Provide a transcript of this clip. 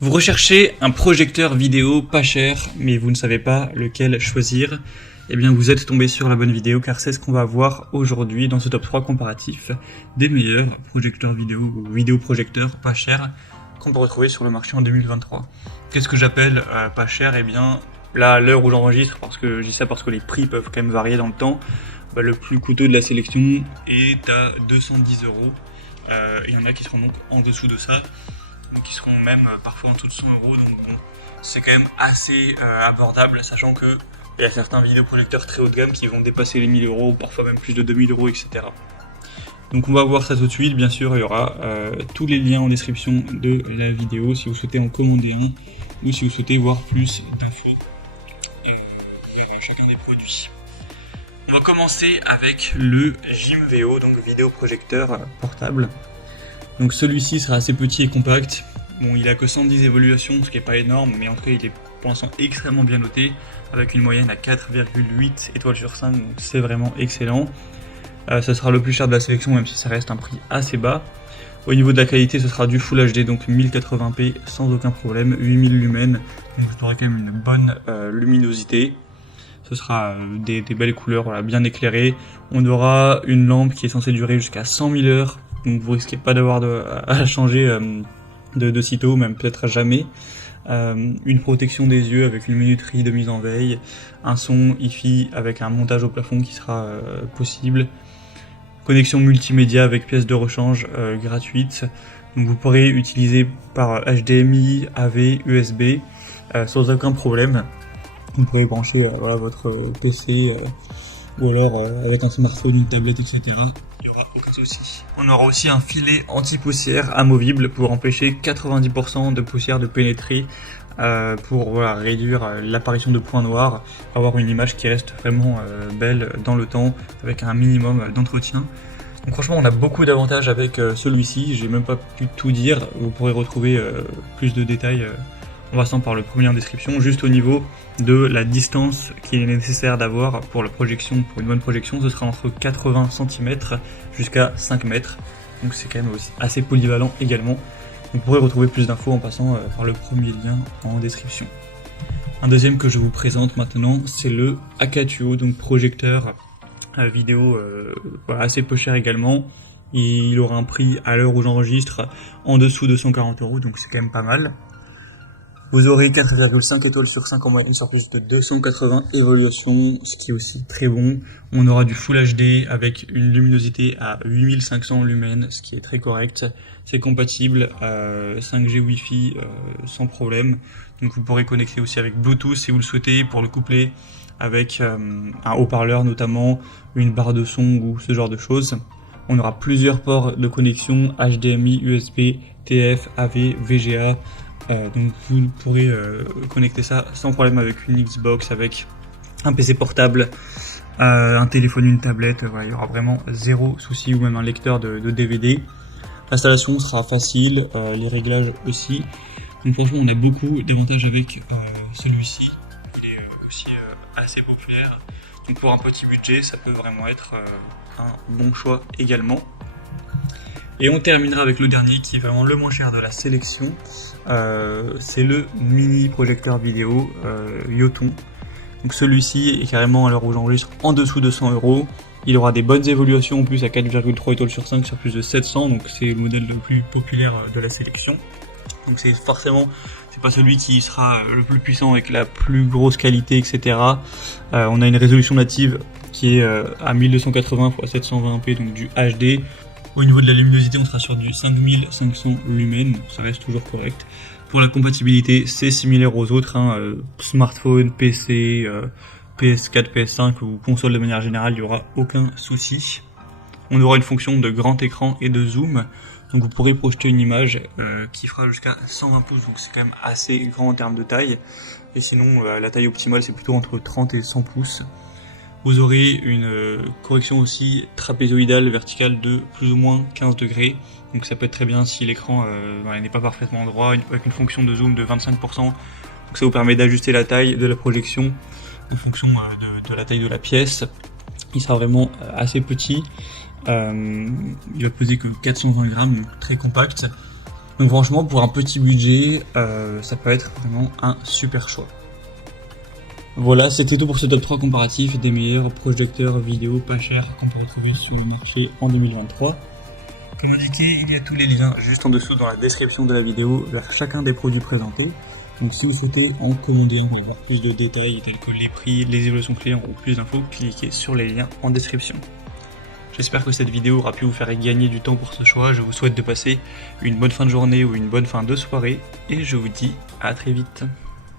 Vous recherchez un projecteur vidéo pas cher, mais vous ne savez pas lequel choisir. Eh bien, vous êtes tombé sur la bonne vidéo, car c'est ce qu'on va voir aujourd'hui dans ce top 3 comparatif des meilleurs projecteurs vidéo ou vidéoprojecteurs pas chers qu'on peut retrouver sur le marché en 2023. Qu'est-ce que j'appelle pas cher? Eh bien, là, à l'heure où j'enregistre, parce que je dis ça parce que les prix peuvent quand même varier dans le temps, le plus coûteux de la sélection est à 210 €. Il y en a qui seront donc en dessous de ça, qui seront même parfois en dessous de 100 €, donc bon, c'est quand même assez abordable, sachant que il y a certains vidéoprojecteurs très haut de gamme qui vont dépasser les 1000 €, parfois même plus de 2000 €, etc. Donc on va voir ça tout de suite. Bien sûr, il y aura tous les liens en description de la vidéo si vous souhaitez en commander un ou si vous souhaitez voir plus d'infos sur chacun des produits. On va commencer avec le Jimveo, donc vidéoprojecteur portable. Donc celui-ci sera assez petit et compact. Bon, il a que 110 évaluations, ce qui est pas énorme, mais en tout cas il est pour l'instant extrêmement bien noté, avec une moyenne à 4,8 étoiles sur 5, donc c'est vraiment excellent. Ce sera le plus cher de la sélection, même si ça reste un prix assez bas. Au niveau de la qualité, ce sera du Full HD, donc 1080p sans aucun problème, 8000 lumens, donc vous aurez quand même une bonne luminosité. Ce sera des belles couleurs, voilà, bien éclairées. On aura une lampe qui est censée durer jusqu'à 100 000 heures, donc vous risquez pas d'avoir à changer de sitôt, même peut-être à jamais. Une protection des yeux avec une minuterie de mise en veille, un son Hi-Fi avec un montage au plafond qui sera possible, connexion multimédia avec pièces de rechange gratuite. Donc vous pourrez utiliser par HDMI, AV, USB sans aucun problème. Vous pourrez brancher votre PC ou alors avec un smartphone, une tablette, etc. Il n'y aura aucun souci. On aura aussi un filet anti-poussière amovible pour empêcher 90% de poussière de pénétrer, pour réduire l'apparition de points noirs, avoir une image qui reste vraiment belle dans le temps avec un minimum d'entretien. Donc franchement, on a beaucoup d'avantages avec celui-ci. J'ai même pas pu tout dire. Vous pourrez retrouver plus de détails en passant par le premier en description. Juste au niveau de la distance qu'il est nécessaire d'avoir pour la projection, pour une bonne projection, ce sera entre 80 cm jusqu'à 5 mètres. Donc c'est quand même aussi assez polyvalent également. Vous pourrez retrouver plus d'infos en passant par le premier lien en description. Un deuxième que je vous présente maintenant, c'est le Akatuo, donc projecteur vidéo assez peu cher également. Il aura un prix à l'heure où j'enregistre en dessous de 140 €, donc c'est quand même pas mal. Vous aurez 4,5 étoiles sur 5 en moyenne sur plus de 280 évaluations, ce qui est aussi très bon. On aura du Full HD avec une luminosité à 8500 lumens, ce qui est très correct. C'est compatible 5G Wi-Fi sans problème. Donc vous pourrez connecter aussi avec Bluetooth si vous le souhaitez pour le coupler avec un haut-parleur notamment, une barre de son ou ce genre de choses. On aura plusieurs ports de connexion HDMI, USB, TF, AV, VGA. Donc vous pourrez connecter ça sans problème avec une Xbox, avec un PC portable, un téléphone, une tablette. Il y aura vraiment zéro souci, ou même un lecteur de DVD. L'installation sera facile, les réglages aussi. Donc franchement, on a beaucoup d'avantages avec celui-ci. Il est aussi assez populaire. Donc pour un petit budget, ça peut vraiment être un bon choix également. Et on terminera avec le dernier qui est vraiment le moins cher de la sélection. C'est le mini projecteur vidéo Yoton. Donc celui-ci est carrément à l'heure où j'enregistre en dessous de 100 €. Il aura des bonnes évaluations en plus à 4,3 étoiles sur 5 sur plus de 700, donc c'est le modèle le plus populaire de la sélection. Donc c'est pas celui qui sera le plus puissant avec la plus grosse qualité, etc. On a une résolution native qui est à 1280 x 720p, donc du HD. Au niveau de la luminosité, on sera sur du 5500 lumens, ça reste toujours correct. Pour la compatibilité, c'est similaire aux autres, smartphone, PC, PS4, PS5 ou console de manière générale, il n'y aura aucun souci. On aura une fonction de grand écran et de zoom, donc vous pourrez projeter une image qui fera jusqu'à 120 pouces, donc c'est quand même assez grand en termes de taille. Et sinon, la taille optimale, c'est plutôt entre 30 et 100 pouces. Vous aurez une correction aussi trapézoïdale verticale de plus ou moins 15 degrés. Donc ça peut être très bien si l'écran n'est pas parfaitement droit, avec une fonction de zoom de 25%. Donc ça vous permet d'ajuster la taille de la projection en fonction de la taille de la pièce. Il sera vraiment assez petit. Il va peser que 420 grammes, donc très compact. Donc franchement, pour un petit budget, ça peut être vraiment un super choix. Voilà, c'était tout pour ce top 3 comparatif des meilleurs projecteurs vidéo pas chers qu'on peut retrouver sur le marché en 2023. Comme indiqué, il y a tous les liens juste en dessous dans la description de la vidéo vers chacun des produits présentés. Donc si vous souhaitez en commander un pour avoir plus de détails tels que les prix, les évolutions clients ou plus d'infos, cliquez sur les liens en description. J'espère que cette vidéo aura pu vous faire gagner du temps pour ce choix. Je vous souhaite de passer une bonne fin de journée ou une bonne fin de soirée et je vous dis à très vite.